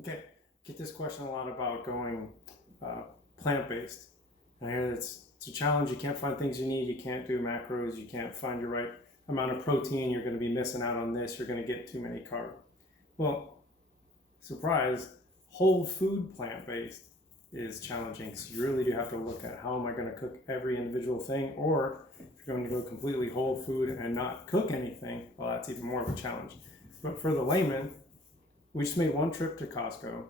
Okay, get this question a lot about going plant-based. I hear it's a challenge. You can't find things you need. You can't do macros. You can't find your right amount of protein. You're going to be missing out on this. You're going to get too many carbs. Well, surprise, whole food plant-based is challenging. So you really do have to look at how am I going to cook every individual thing, or if you're going to go completely whole food and not cook anything, well, that's even more of a challenge. But for the layman, we just made one trip to Costco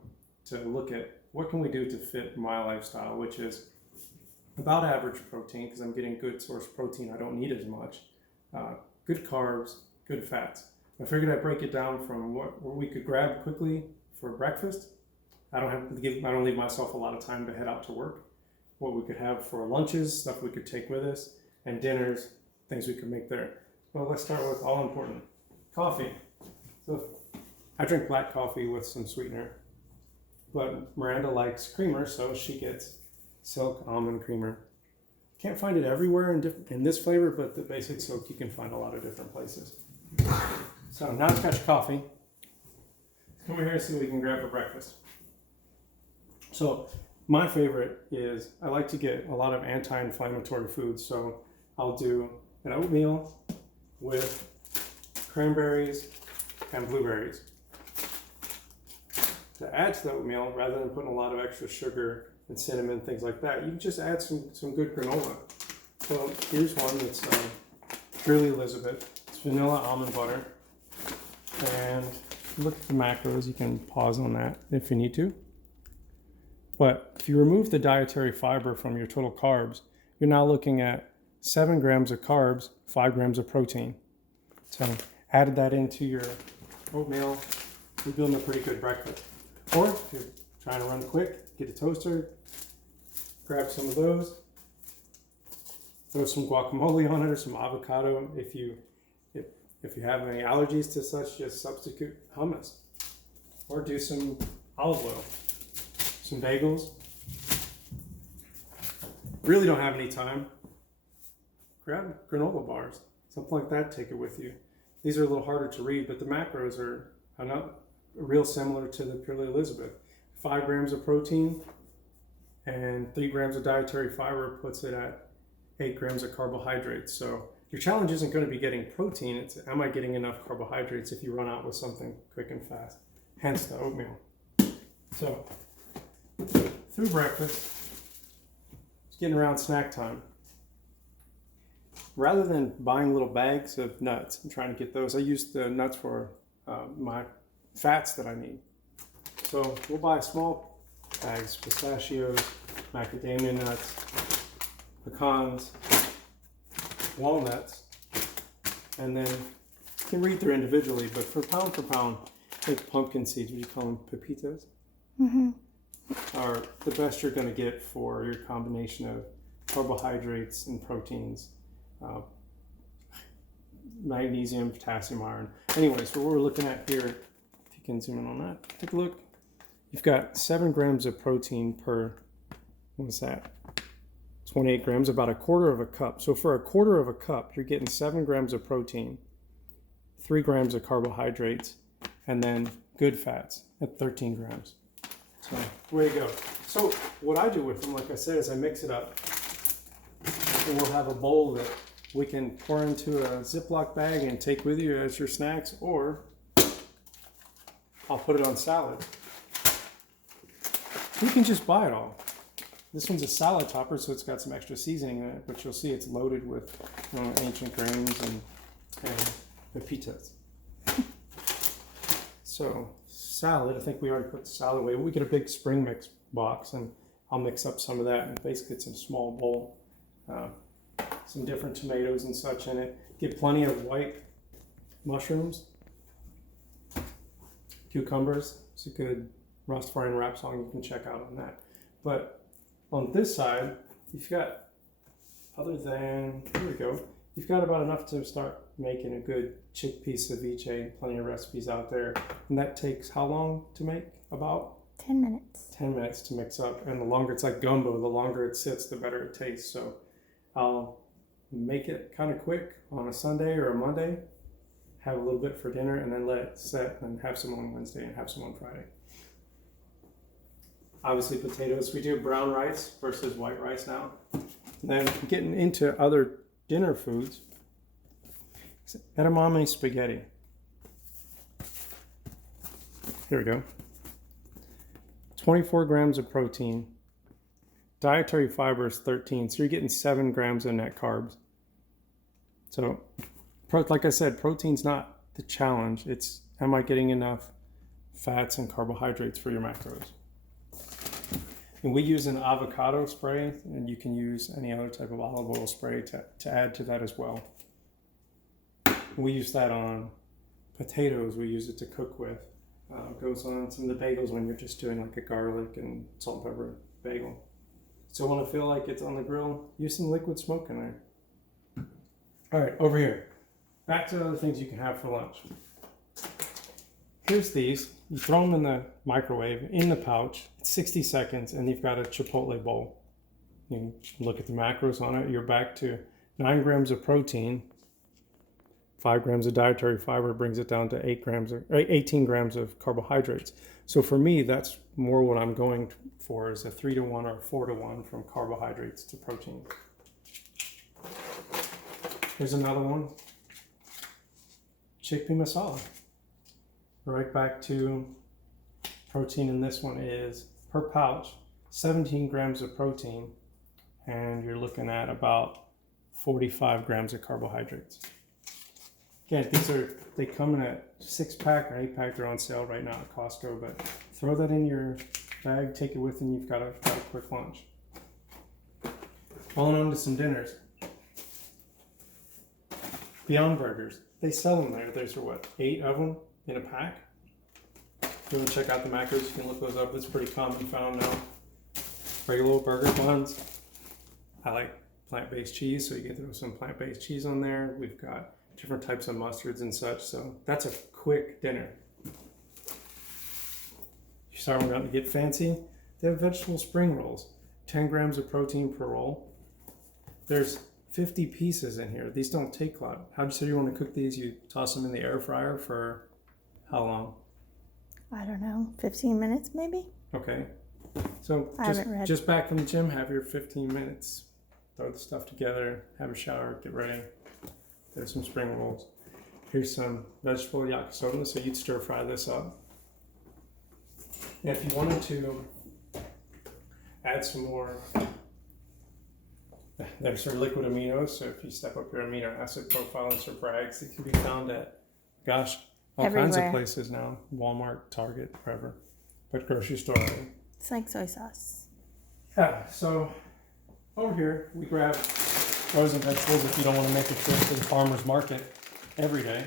to look at what can we do to fit my lifestyle, which is about average protein, because I'm getting good source protein. I don't need as much. Good carbs, good fats. I figured I'd break it down from what we could grab quickly for breakfast. I don't leave myself a lot of time to head out to work. What we could have for lunches, stuff we could take with us, and dinners, things we could make there. Well, let's start with all important, coffee. So I drink black coffee with some sweetener, but Miranda likes creamer, so she gets silk almond creamer. Can't find it everywhere in this flavor, but the basic silk you can find a lot of different places. So now it's got your coffee. Come over here and see what we can grab for breakfast. So my favorite is I like to get a lot of anti-inflammatory foods. So I'll do an oatmeal with cranberries and blueberries. To add to the oatmeal, rather than putting a lot of extra sugar and cinnamon, things like that, you can just add some good granola. So here's one that's Purely Elizabeth. It's vanilla almond butter. And look at the macros. You can pause on that if you need to. But if you remove the dietary fiber from your total carbs, you're now looking at 7 grams of carbs, 5 grams of protein. So added that into your oatmeal, you're building a pretty good breakfast. Or if you're trying to run quick, get a toaster, grab some of those, throw some guacamole on it or some avocado. If you have any allergies to such, just substitute hummus or do some olive oil, some bagels. Really don't have any time, grab granola bars, something like that, take it with you. These are a little harder to read, but the macros are not real similar to the Purely Elizabeth. 5 grams of protein and 3 grams of dietary fiber puts it at 8 grams of carbohydrates. So your challenge isn't going to be getting protein, it's am I getting enough carbohydrates if you run out with something quick and fast, hence the oatmeal. So through breakfast, it's getting around snack time. Rather than buying little bags of nuts and trying to get those, I use the nuts for my fats that I need. So we'll buy small bags, pistachios, macadamia nuts, pecans, walnuts, and then you can read through individually, but for pound, I think pumpkin seeds, what do you call them, pepitas? Mm-hmm. Are the best you're going to get for your combination of carbohydrates and proteins, magnesium, potassium, iron. Anyways, what we're looking at here, if you can zoom in on that, take a look. You've got 7 grams of protein per, what's that? 28 grams, about a quarter of a cup. So for a quarter of a cup, you're getting 7 grams of protein, 3 grams of carbohydrates, and then good fats at 13 grams. So way to go. So what I do with them, like I said, is I mix it up. And we'll have a bowl that we can pour into a Ziploc bag and take with you as your snacks, or I'll put it on salad. You can just buy it all. This one's a salad topper, so it's got some extra seasoning in it, but you'll see it's loaded with ancient grains and pepitas. So salad, I think we already put the salad away. We get a big spring mix box, and I'll mix up some of that, and basically it's in a small bowl. Some different tomatoes and such in it. Get plenty of white mushrooms, cucumbers. It's a good Rastafarian rap song you can check out on that. But on this side, you've got, here we go, you've got about enough to start making a good chickpea ceviche. Plenty of recipes out there. And that takes how long to make? About 10 minutes. 10 minutes to mix up. And the longer, it's like gumbo, the longer it sits, the better it tastes. So I'll make it kind of quick on a Sunday or a Monday, have a little bit for dinner, and then let it set, and have some on Wednesday and have some on Friday. obviously potatoes. We do brown rice versus white rice now. And then getting into other dinner foods, edamame spaghetti. Here we go. 24 grams of protein. Dietary fiber is 13, so you're getting 7 grams of net carbs. So, like I said, protein's not the challenge. It's, am I getting enough fats and carbohydrates for your macros? And we use an avocado spray, and you can use any other type of olive oil spray to add to that as well. We use that on potatoes. We use it to cook with. Goes on some of the bagels when you're just doing like a garlic and salt and pepper bagel. So when I feel like it's on the grill, use some liquid smoke in there. All right, over here. Back to other things you can have for lunch. Here's these. You throw them in the microwave, in the pouch. It's 60 seconds, and you've got a Chipotle bowl. You can look at the macros on it. You're back to 9 grams of protein. 5 grams of dietary fiber brings it down to 18 grams of carbohydrates. So for me, that's more what I'm going for, is a 3-to-1 or 4-to-1 from carbohydrates to protein. Here's another one. Chickpea masala. Right back to protein, and this one is per pouch 17 grams of protein, and you're looking at about 45 grams of carbohydrates. Again, they come in a 6-pack or 8-pack. They're on sale right now at Costco, but throw that in your bag, take it with you, and you've got a quick lunch. Rolling on to some dinners. Beyond Burgers. They sell them there. There's 8 of them in a pack. If you want to check out the macros, you can look those up. It's pretty common found now. Regular old burger buns. I like plant-based cheese, so you can throw some plant-based cheese on there. We've got different types of mustards and such, so that's a quick dinner. You start wanting to get fancy, they have vegetable spring rolls. 10 grams of protein per roll. There's 50 pieces in here. These don't take a lot. How'd you say you want to cook these? You toss them in the air fryer for how long? I don't know, 15 minutes maybe? Okay. So just back from the gym, have your 15 minutes. Throw the stuff together, have a shower, get ready. There's some spring rolls. Here's some vegetable yakisoba, so you'd stir fry this up. And if you wanted to add some more, there's some liquid aminos, so if you step up your amino acid profile in some brags, it can be found at, all everywhere. Kinds of places now. Walmart, Target, wherever. But grocery store. It's like soy sauce. Yeah, so over here, we grab frozen vegetables if you don't want to make a trip to the farmer's market every day.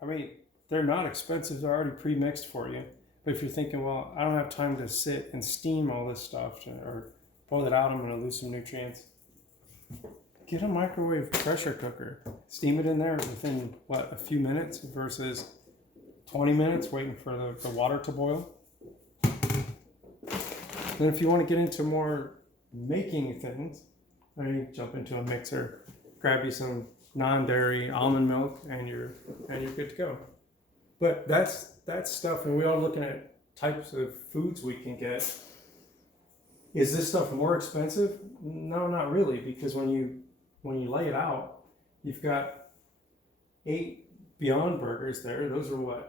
I mean, they're not expensive. They're already pre-mixed for you. But if you're thinking, well, I don't have time to sit and steam all this stuff or boil it out, I'm going to lose some nutrients. Get a microwave pressure cooker. Steam it in there within, a few minutes versus 20 minutes waiting for the water to boil. Then if you want to get into more making things, jump into a mixer, grab you some non-dairy almond milk, and you're good to go. But that's stuff, and we are looking at types of foods we can get. Is this stuff more expensive? No, not really, because when you lay it out, you've got 8 Beyond Burgers there. Those are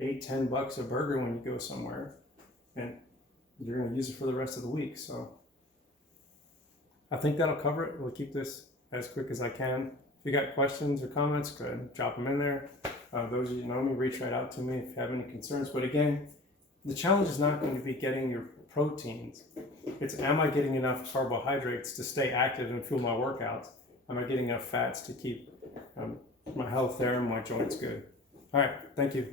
$8-10 a burger when you go somewhere, and you're going to use it for the rest of the week. So I think that'll cover it. We'll keep this as quick as I can. If you got questions or comments, go ahead and drop them in there. Those of you who know me, reach right out to me if you have any concerns. But again, the challenge is not going to be getting your proteins. It's, am I getting enough carbohydrates to stay active and fuel my workouts? Am I getting enough fats to keep my health there and my joints good? All right, thank you.